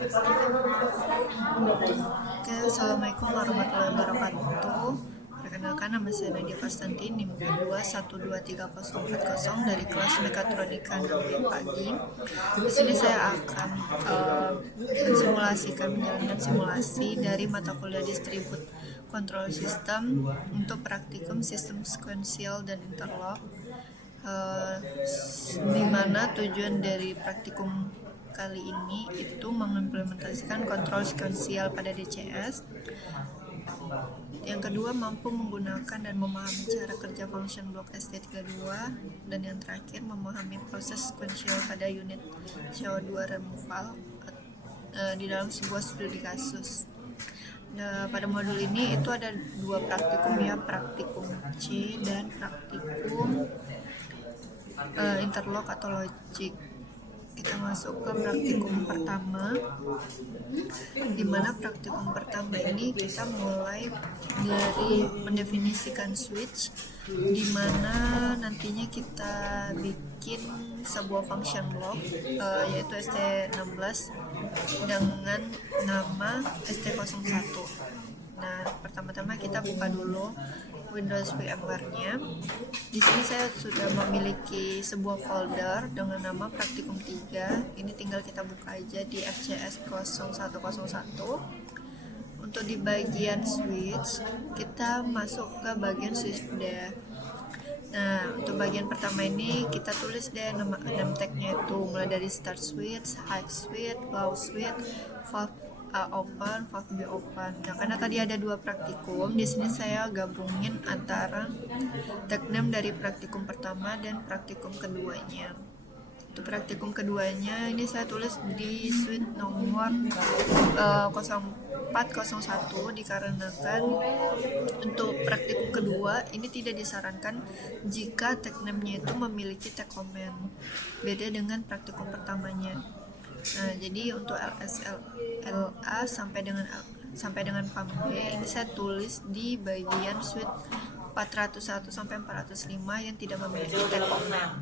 Oke, Assalamualaikum warahmatullahi wabarakatuh. Perkenalkan, nama saya Nadia Konstanti, NIM 2123040 dari kelas Mekatronika 6B pagi. Di sini saya akan menjalankan simulasi dari mata kuliah Distribute Control System untuk praktikum sistem sekuensial dan interlock. Di mana tujuan dari praktikum kali ini itu mengimplementasikan kontrol sekuensial pada DCS. Yang kedua, mampu menggunakan dan memahami cara kerja function block ST32, dan yang terakhir, memahami proses sekuensial pada unit CO2 removal di dalam sebuah studi kasus. Nah, pada modul ini itu ada dua praktikum ya, praktikum C dan praktikum interlock atau logic. Kita masuk ke praktikum pertama, di mana praktikum pertama ini kita mulai dari mendefinisikan switch, di mana nantinya kita bikin sebuah function block yaitu ST16 dengan nama ST01. Nah, pertama-tama kita buka dulu Windows VMware-nya. Di sini saya sudah memiliki sebuah folder dengan nama praktikum 3. Ini tinggal kita buka aja di FCS 0101. Untuk di bagian switch, kita masuk ke bagian switch dev. Nah, untuk bagian pertama ini kita tulis deh nama tag-nya itu mulai dari start switch, high switch, low switch, valve A open, valve B open. Nah, karena tadi ada dua praktikum, di sini saya gabungin antara tag name dari praktikum pertama dan praktikum keduanya. Untuk praktikum keduanya ini saya tulis di suite nomor 0401, dikarenakan untuk praktikum kedua ini tidak disarankan jika tag name-nya itu memiliki tag comment, beda dengan praktikum pertamanya. Nah, jadi untuk LSLA sampai dengan PAM B ini saya tulis di bagian suite 401 sampai 405 yang tidak memiliki tag comment.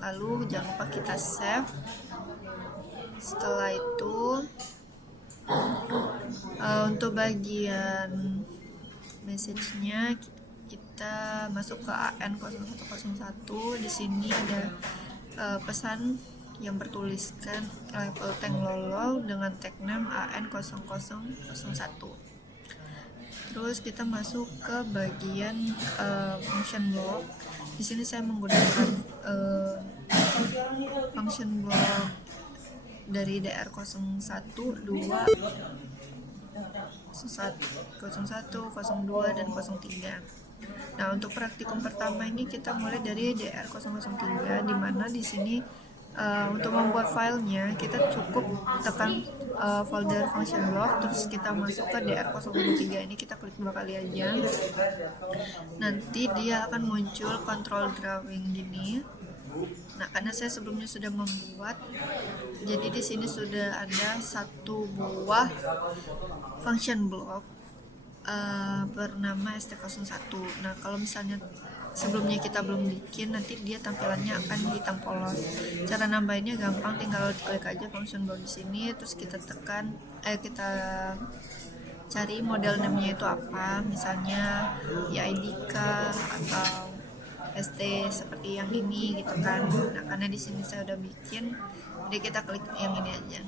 Lalu jangan lupa kita save. Setelah itu untuk bagian message-nya kita masuk ke AN0101. Di sini ada pesan yang bertuliskan level tank lolo dengan tag name AN0001. Terus kita masuk ke bagian function block. Di sini saya menggunakan function block dari DR01, 2, 01, 02, dan 03. Nah, untuk praktikum pertama ini kita mulai dari DR003, di mana di sini untuk membuat filenya kita cukup tekan folder function block, terus kita masuk ke DR003 ini, kita klik 2 kali aja. Nanti dia akan muncul control drawing gini. Nah, karena saya sebelumnya sudah membuat, jadi di sini sudah ada satu buah function block bernama ST01. Nah, kalau misalnya sebelumnya kita belum bikin, nanti dia tampilannya akan hitam polos. Cara nambahinnya gampang, tinggal klik aja function block di sini, terus kita tekan kita cari model namanya itu apa, misalnya IIDK atau ST seperti yang ini gitu kan. Nah, karena di sini saya udah bikin, jadi kita klik yang ini aja.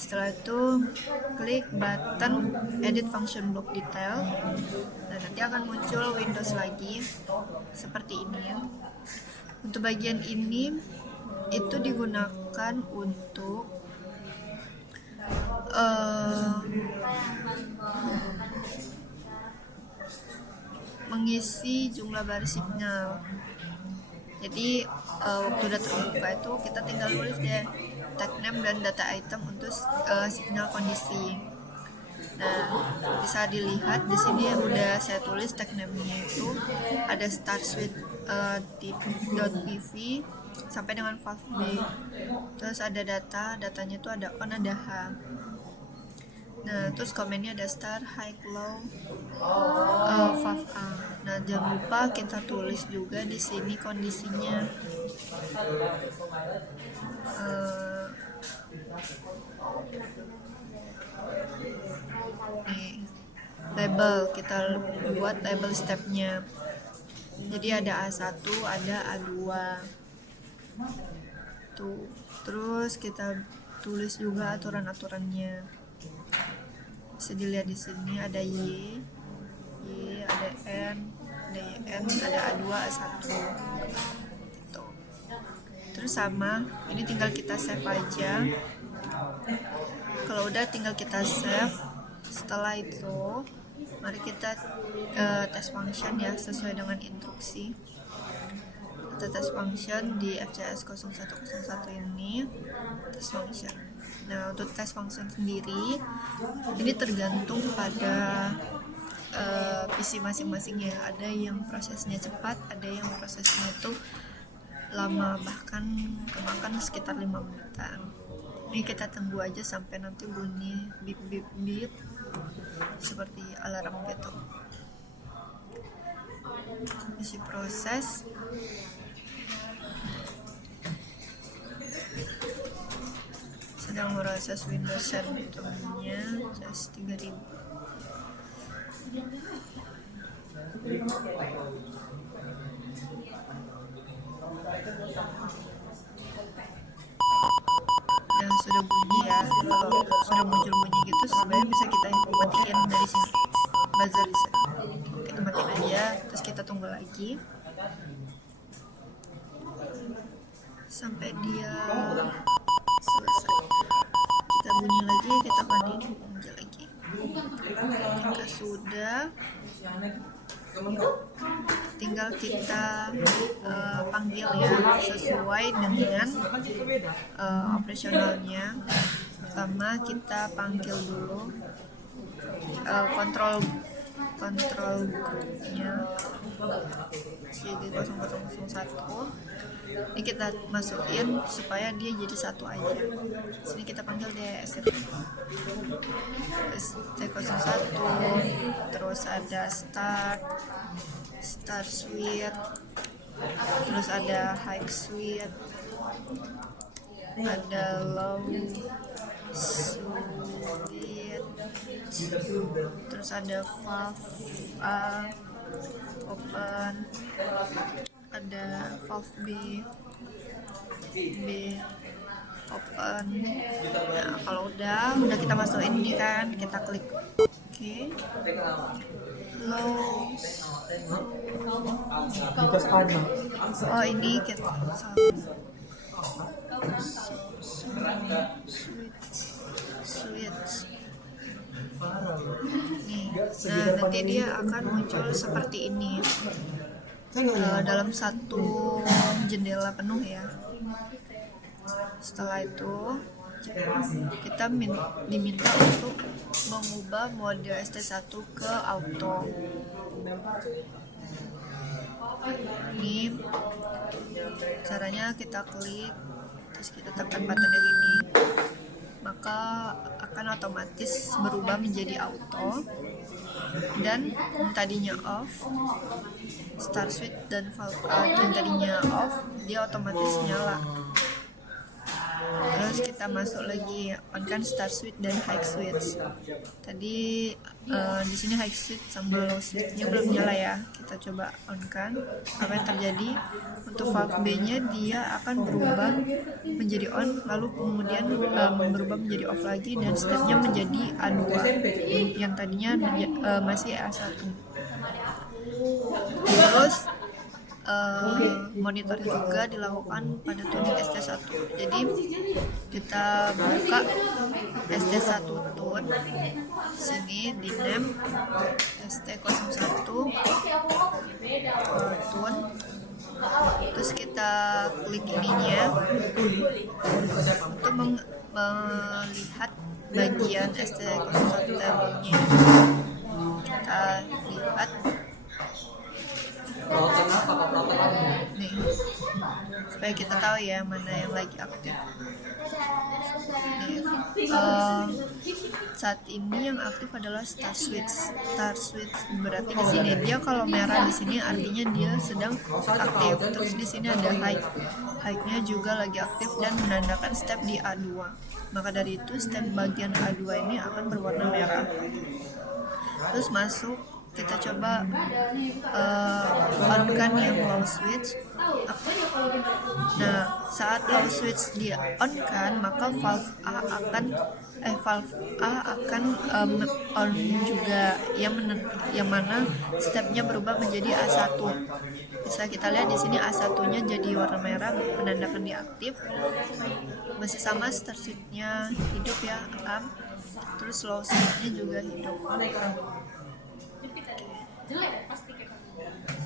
Setelah itu klik button edit function block detail. Nah, nanti akan muncul Windows lagi seperti ini ya. Untuk bagian ini itu digunakan untuk mengisi jumlah baris signal. Jadi waktu udah terbuka itu kita tinggal tulis deh tag name dan data item untuk signal kondisi. Nah, bisa dilihat di sini udah saya tulis tag name-nya itu ada start switch .pv sampai dengan valve B. Terus ada datanya itu ada on, ada H. Nah, terus komennya ada start, high, low, valve A. Nah, jangan lupa kita tulis juga di sini kondisinya. label, kita buat label stepnya. Jadi ada A1, ada A2 tuh. Terus kita tulis juga aturan-aturannya. Bisa dilihat di sini ada Y, ada N, ada YN, ada A2, A1 gitu. Terus sama, ini tinggal kita save aja. Kalau udah tinggal kita save. Setelah itu mari kita tes function ya, sesuai dengan instruksi. Kita tes function di FCS 0101 ini, tes function. Nah, untuk tes function sendiri ini tergantung pada PC masing-masing ya. Ada yang prosesnya cepat, ada yang prosesnya itu lama, bahkan kemakan sekitar 5 menitan. Ini kita tunggu aja sampai nanti bunyi bip bip bip seperti alarm gitu. Masih proses. Sedang proses Windows servernya just 3000. Nah, sudah bunyi ya. Kalau sudah muncul bunyi gitu sebenarnya bisa kita matiin dari sini, buzzer reset. Kita matiin aja, terus kita tunggu lagi sampai dia selesai. Kita bunyi lagi, kita matiin bunyi lagi. Jika sudah, tinggal kita panggil ya sesuai dengan operasionalnya. Pertama kita panggil dulu kontrol grupnya jadi 0001. Ini kita masukin supaya dia jadi satu aja. Sini kita panggil dia ST01, terus ada start suite, terus ada high suite, ada low suite, terus ada valve open, ada valve B open. Nah, kalau udah kita masukin ini kan, kita klik oke. Low. Oh, ini kita switch. Nih, nah nanti dia akan muncul seperti ini. Dalam satu jendela penuh ya. Setelah itu kita diminta untuk mengubah mode ST1 ke auto. Ini caranya, kita klik terus kita tekan buttonnya gini, maka akan otomatis berubah menjadi auto, dan tadinya off start switch dan valve dan tadinya off dia otomatis nyala. Terus kita masuk lagi on kan start switch dan high switch. Tadi di sini high switch sama low switchnya belum nyala ya. Kita coba on kan. Apa yang terjadi? Untuk valve B-nya dia akan berubah menjadi on, lalu kemudian berubah menjadi off lagi, dan stepnya menjadi A2 yang tadinya masih A1. Terus monitor juga dilakukan pada tuning ST1. Jadi kita buka ST1 tune, sini di name ST01 tune, terus kita klik ininya untuk melihat bagian ST01 tabelnya. Kita lihat nih, supaya kita tahu ya mana yang lagi aktif. Nih, saat ini yang aktif adalah start switch. Berarti di sini dia kalau merah di sini artinya dia sedang aktif. Terus di sini ada high-nya juga lagi aktif dan menandakan step di A2. Maka dari itu step bagian A2 ini akan berwarna merah. Terus masuk, kita coba on kan yang low switch. Nah, saat low switch di on kan, maka valve A akan on juga, yang mana stepnya berubah menjadi A1. Bisa kita lihat di sini A1-nya jadi warna merah, menandakan dia aktif. Masih sama, start switch-nya hidup ya, terus low switch-nya juga hidup.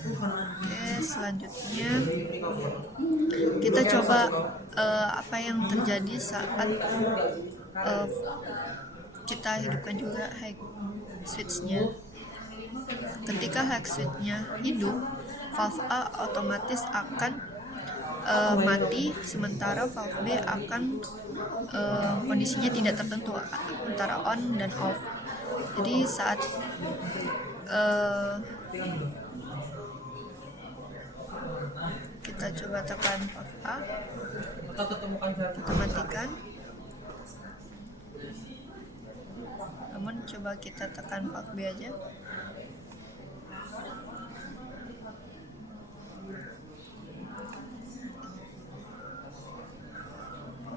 Oke, selanjutnya kita coba apa yang terjadi saat kita hidupkan juga high switch-nya. Ketika high switch-nya hidup, valve A otomatis akan mati, sementara valve B akan kondisinya tidak tertentu antara on dan off. Jadi saat kita coba tekan valve A, kita matikan. Namun coba kita tekan valve B aja.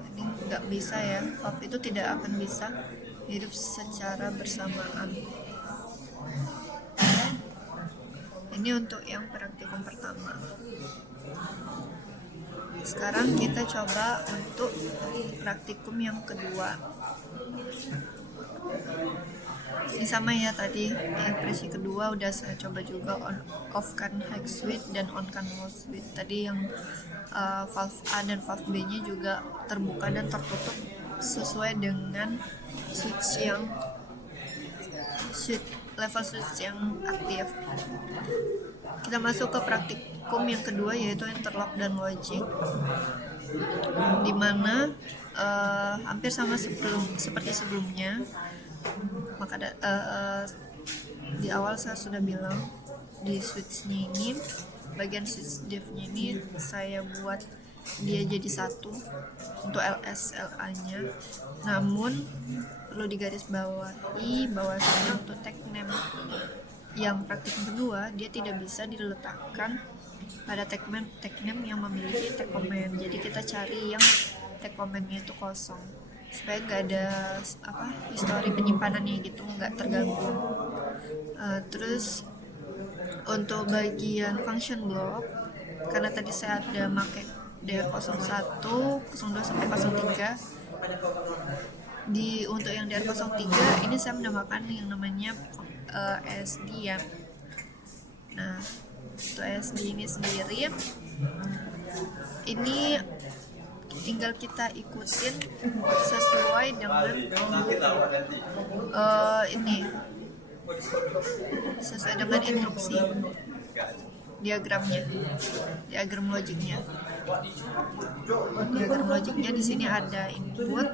Ini nggak bisa ya, valve itu tidak akan bisa hidup secara bersamaan. Ini untuk yang praktikum pertama. Sekarang kita coba untuk praktikum yang kedua. Ini sama ya, tadi yang versi kedua udah saya coba juga, on off kan high switch dan on kan low switch. Tadi yang valve A dan valve B nya juga terbuka dan tertutup sesuai dengan level switch yang aktif. Kita masuk ke praktikum yang kedua, yaitu interlock dan logic, dimana hampir sama seperti sebelumnya. Maka di awal saya sudah bilang, di switch-nya ini, bagian switch div-nya ini saya buat dia jadi satu untuk LS/LA nya. Namun perlu digarisbawahi bahwasanya untuk tagnem yang praktikum kedua, dia tidak bisa diletakkan pada tagnem yang memiliki tag comment. Jadi kita cari yang tag comment-nya itu kosong, supaya nggak ada histori penyimpanannya gitu, nggak terganggu. Terus untuk bagian function block, karena tadi saya ada pakai DR01, 02 sampai 03. Untuk yang DR03 ini saya menambahkan yang namanya SD ya. Nah, untuk SD ini sendiri, ini tinggal kita ikutin sesuai dengan sesuai dengan instruksi diagram logiknya. Di sini ada input,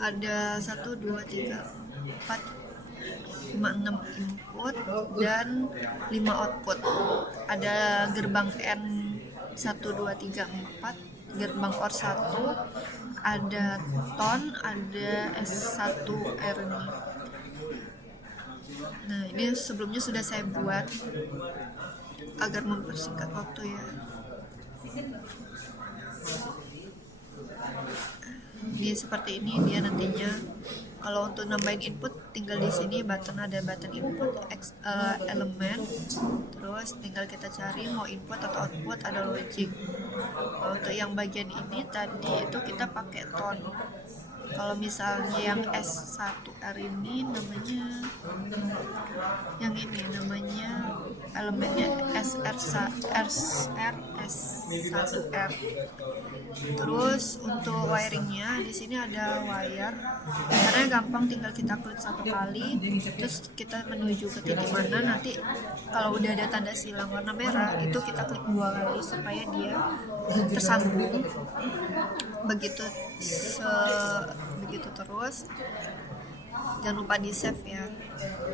ada 1, 2, 3, 4, 5, 6 input dan 5 output. Ada gerbang N 1, 2, 3, 4, gerbang OR 1, ada tone, ada S1R ini. Nah, ini sebelumnya sudah saya buat agar mempersingkat waktu ya. Dia seperti ini dia nantinya. Kalau untuk nambahin input, tinggal di sini ada button input elemen, terus tinggal kita cari mau input atau output, ada logic. Untuk yang bagian ini tadi itu kita pakai tone. Kalau misalnya yang S1R ini namanya elemennya SR S1R. Terus untuk wiringnya di sini ada wire. Caranya gampang, tinggal kita klik satu kali, terus kita menuju ke titik mana. Nanti kalau udah ada tanda silang warna merah, itu kita klik 2 kali supaya dia tersambung. Begitu terus. Jangan lupa di save ya.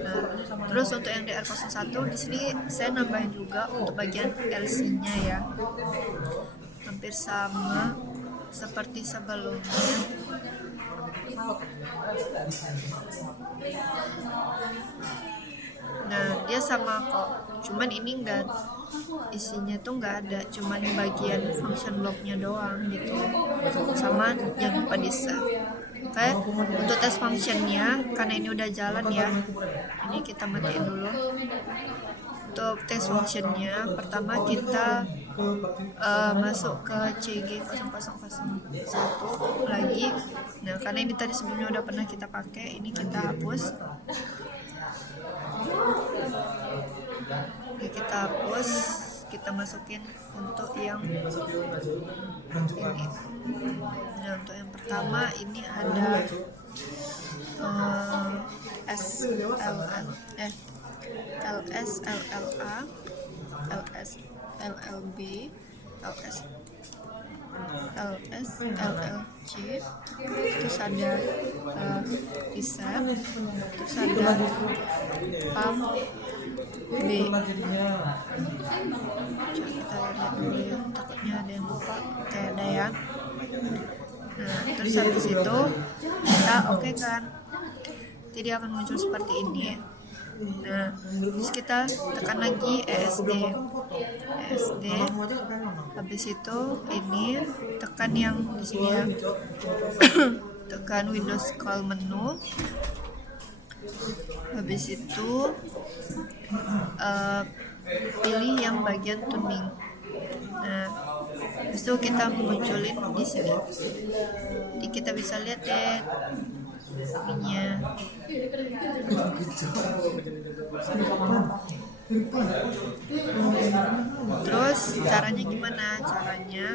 Nah, terus untuk yang DR01 di sini saya nambahin juga untuk bagian LC-nya ya. Hampir sama seperti sebelumnya. Nah, dia sama kok, cuman ini enggak, isinya tuh nggak ada, cuman bagian function blocknya doang gitu. Sama jangan lupa di save. Oke, untuk tes functionnya, karena ini udah jalan ya, ini kita matiin dulu. Untuk tes functionnya, pertama kita masuk ke CG0001 lagi. Nah, karena ini tadi sebelumnya udah pernah kita pakai, ini kita hapus. Ini kita hapus, kita masukin untuk yang ini. Nah, untuk yang pertama ini ada LS, LLA, LS, LLB, LS, LLC, terus ada reset, terus ada pump B. Coba kita lihat dulu ya, takutnya ada yang lupa. Oke, ada ya. Nah, terus habis itu kita oke kan, jadi akan muncul seperti ini. Nah, terus kita tekan lagi ESD. Habis itu ini tekan yang di sini ya. Tekan Windows Scroll menu. Habis itu pilih yang bagian tuning. Nah, habis itu kita munculin di sini. Jadi kita bisa lihat deh ininya. Terus caranya gimana? Caranya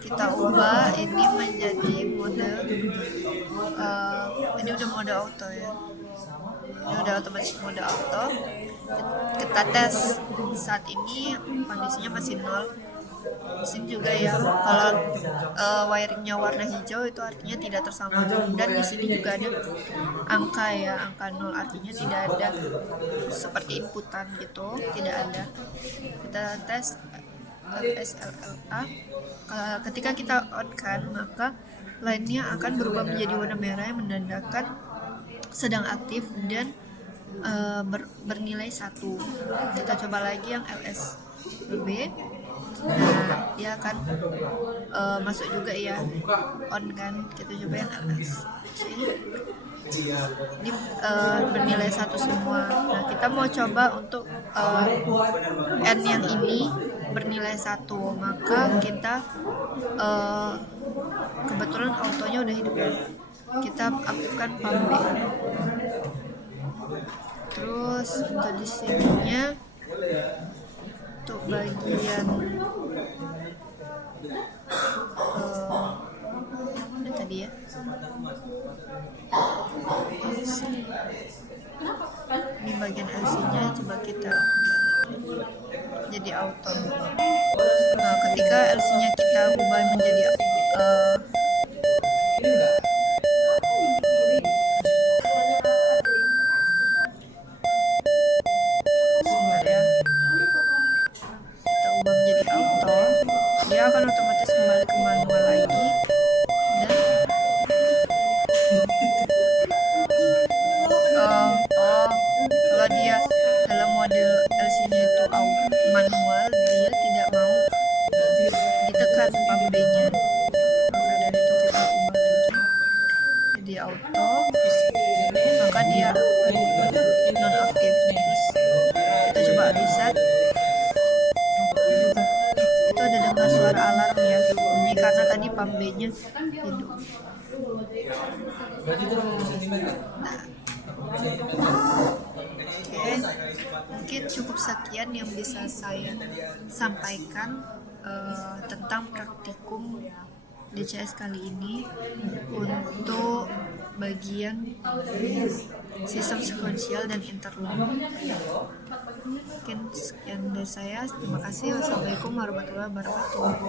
kita ubah ini menjadi mode ini udah mode auto ya. Ini udah otomatis mode auto. Kita tes saat ini kondisinya masih 0. Di sini juga ya, kalau wiringnya warna hijau itu artinya tidak tersambung, dan di sini juga ada angka ya, angka 0 artinya tidak ada seperti inputan gitu, tidak ada. Kita tes SLLA. Ketika kita on kan, maka line-nya akan berubah menjadi warna merah yang menandakan sedang aktif dan bernilai 1. Kita coba lagi yang LSB. Nah, dia akan masuk juga ya, on kan. Kita coba yang LS. Ini bernilai 1 semua. Nah, kita mau coba untuk N yang ini bernilai 1, maka kita kebetulan autonya udah hidup ya, kita aktifkan pump B. Terus untuk di sininya, untuk bagian tadi ya, ini bagian LC-nya coba kita jadi auto. Nah, ketika LC-nya kita ubah menjadi dia akan otomatis kembali ke manual lagi, dan kalau dia dalam mode LC-nya itu manual, dia tidak mau ditekan pump B-nya, maka dari itu kita ubah lagi jadi auto, maka dia non aktif. Terus kita coba reset. Itu ada dengar suara alarm ya, bunyi karena tadi pump B-nya hidup. Nah, oke, mungkin cukup sekian yang bisa saya sampaikan tentang praktikum DCS kali ini untuk bagian sistem sekuensial dan interlude. Mungkin sekian dari saya. Terima kasih. Wassalamualaikum warahmatullahi wabarakatuh.